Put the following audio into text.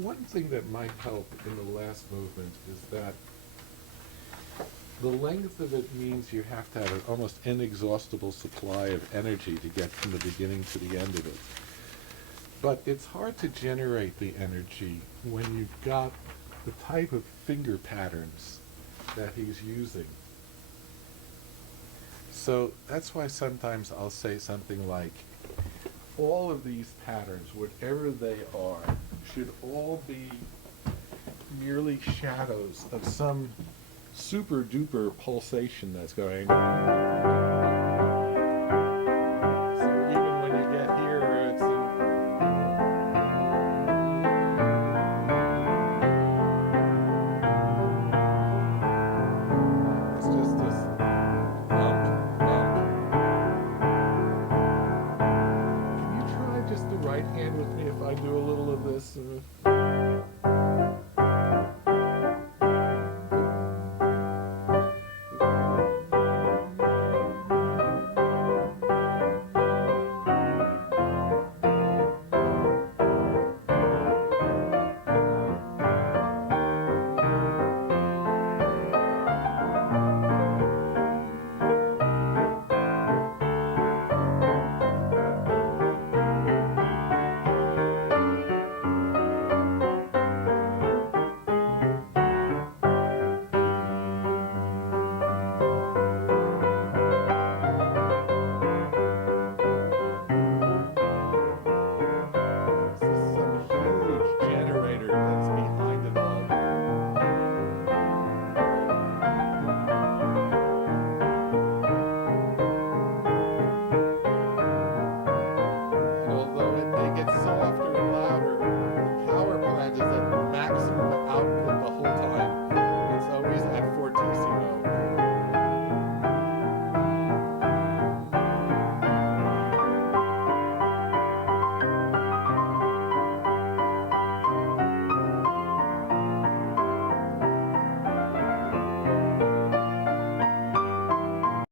One thing that might help in the last movement is that the length of it means you have to have an almost inexhaustible supply of energy to get from the beginning to the end of it. But it's hard to generate the energy when you've got the type of finger patterns that he's using. So that's why sometimes I'll say something like, all of these patterns, whatever they are, should all be merely shadows of some super duper pulsation that's going. So even when you get here, it's just this thump, thump. Can you try just the right hand with me if I do a little of this?